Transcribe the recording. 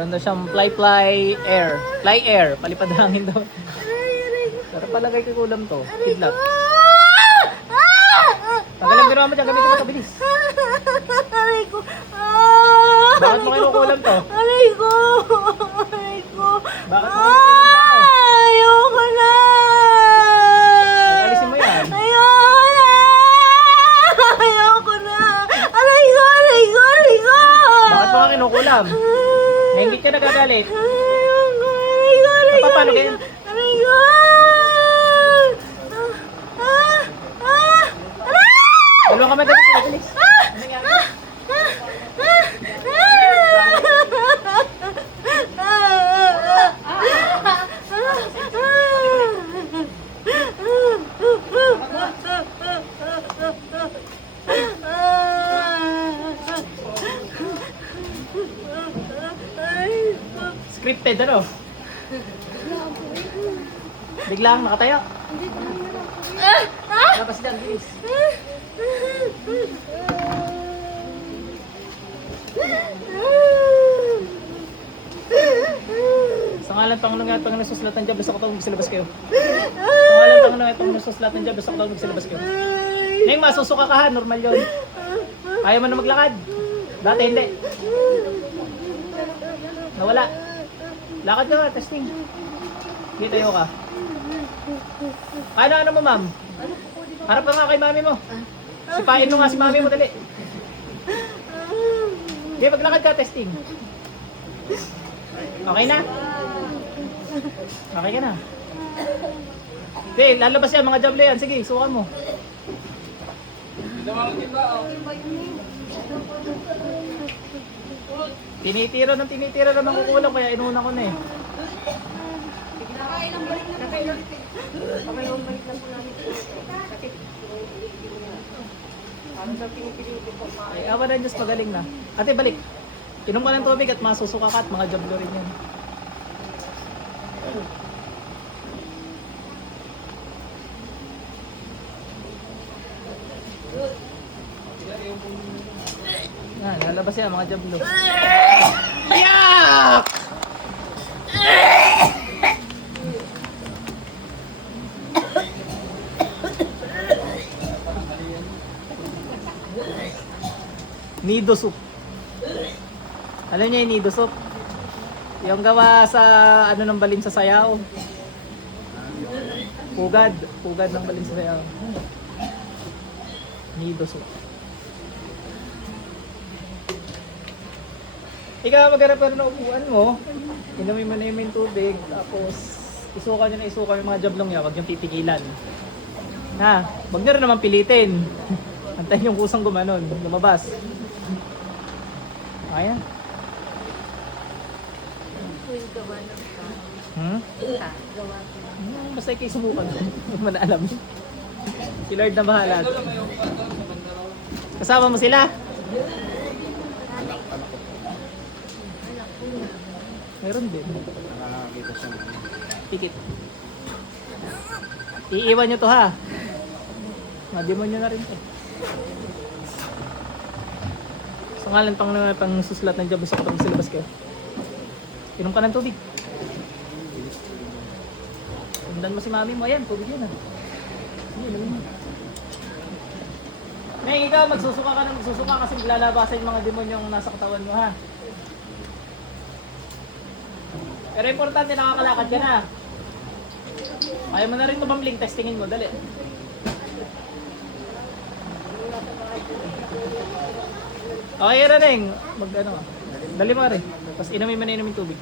Meron daw siyang fly air. Fly air. Palipad hangin daw. Pero palagay ko kulam to. Kidlat. Tagalang ginawa mo dyan. Gamitin mo ito. Bilis. Aray ko. Bakit mo kinukulam to? Aray ko. Aray ko. Bakit mo kinukulam to? Ayoko na. Ay, alisin mo yan. Ayoko na. Ayoko na. Aray ko. Aray ko. Aray ko. Bakit mo ka kinukulam? Naingit ka nagagalit. Ayoko. Aray ko. Aray ko. Paano ganyan? Aray ko. Tulungan ka magalit. Bilis. Ano nangyari? Scripted ano? Biglang nakatayo. Labas dyan, bilis. Sa ngalan pang nangyat pang nasuslatan dyan, basta ko tawag magsilabas kayo. Sa ngalan pang nangyat pang nasuslatan dyan, basta ko tawag magsilabas kayo. Ngayon, masusuka ka ha, normal yun. Ayaw mo na maglakad. Dati hindi. Nawala. Lakad ka, testing. Sige, tayo ka. Ano mo, ma'am? Harap ka nga kay mami mo. Sipain mo nga si mami mo, dali. Sige, maglakad ka, testing. Okay na? Okay ka na? Sige, lalabas yan, mga jable yan. Sige, sukan mo. Tinitiro ng kukulang, kaya inuna ko na eh. Ay, awa na Diyos, magaling na. Ate, balik. Inom ka ng tubig at masusuka ka at mga jablo rin yan. Yan, lalabas yan, mga jablo. Yak! Nido soup. Alam niyo yung nido soup? Yung gawa sa ano ng balin sa sayaw. Pugad ng balin sa sayaw. Nido soup. Ikaw mag-repair na upuan mo. Inumin mo na yung tubig. Tapos isuka nyo na isuka yung mga jablong niya. Huwag yung pipigilan. Ha? Huwag nyo rin naman pilitin. Antayin yung kusang gumanon. Lumabas. Ayan. Basta kayo sumukan. Hindi mo na alam. Si Lord na bahala. Kasama mo sila? Meron din. Nakakita siya. Tikit. Iiwan nyo to ha. Mademon nyo na rin to. Sa ngalan pang suslat ng job, gusto ko itong silabas kayo. Inom ka ng tubig. Tundan mo si mami mo. Ayan, tubig yan ha. Ayan, mo. Ngayon ikaw, magsusuka kasi lalabasan yung mga demonyo yung nasa katawan mo ha. Pero importante, nakakalakad ka na. Ayaw mo na rin tumambling, testingin mo, dali. Okay, Raneng. Dali mo rin. Tapos inumin mo na tubig.